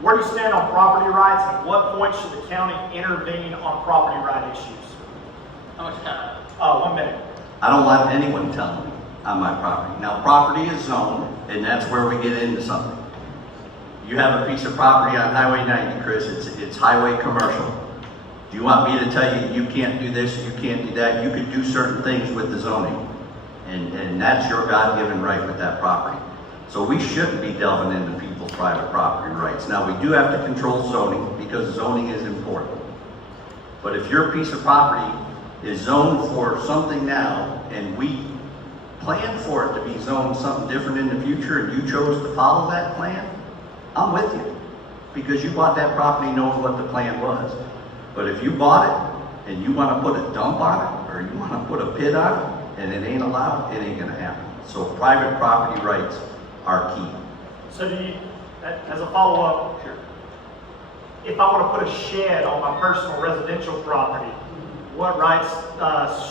Where do you stand on property rights, and at what point should the county intervene on property right issues? How much time? 1 minute. I don't want anyone telling me on my property. Now, property is zoned, and that's where we get into something. You have a piece of property on Highway 90, Chris, it's highway commercial. Do you want me to tell you, you can't do this, you can't do that? You could do certain things with the zoning, and that's your God-given right with that property. So we shouldn't be delving into people's private property rights. Now, we do have to control zoning, because zoning is important. But if your piece of property is zoned for something now, and we plan for it to be zoned something different in the future, and you chose to follow that plan, I'm with you. Because you bought that property knowing what the plan was. But if you bought it, and you want to put a dump on it, or you want to put a pit on it, and it ain't allowed, it ain't gonna happen. So private property rights are key. So do you, as a follow-up, Sure. if I want to put a shed on my personal residential property, what rights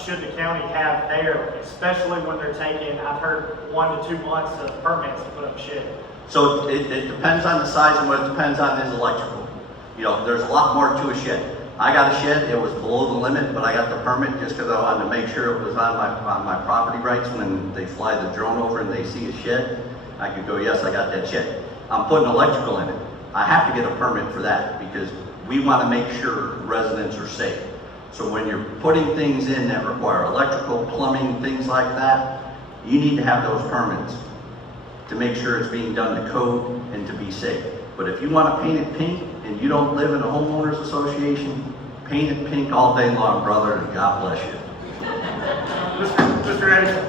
should the county have there, especially when they're taking, I've heard 1 to 2 months of permits to put up a shed? So it depends on the size, and what it depends on is electrical. You know, there's a lot more to a shed. I got a shed, it was below the limit, but I got the permit just because I wanted to make sure it was on my property rights. When they fly the drone over and they see a shed, I could go, yes, I got that shed. I'm putting electrical in it. I have to get a permit for that because we want to make sure residents are safe. So when you're putting things in that require electrical, plumbing, things like that, you need to have those permits to make sure it's being done to code and to be safe. But if you want to paint it pink and you don't live in a homeowners association, paint it pink all day long, brother, and God bless you. Mr. Eddington?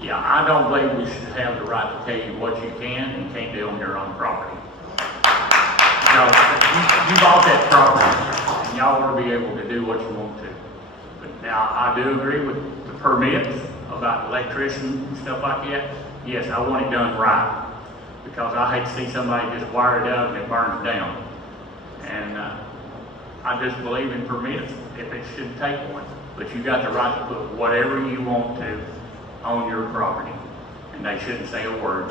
Yeah, I don't believe we should have the right to tell you what you can and can't do on your own property. You bought that property, and y'all ought to be able to do what you want to. But now, I do agree with the permits about electrician and stuff like that. Yes, I want it done right, because I hate to see somebody just wire it up and it burns down. And I just believe in permits if it should take one. But you got the right to put whatever you want to on your property, and they shouldn't say a word.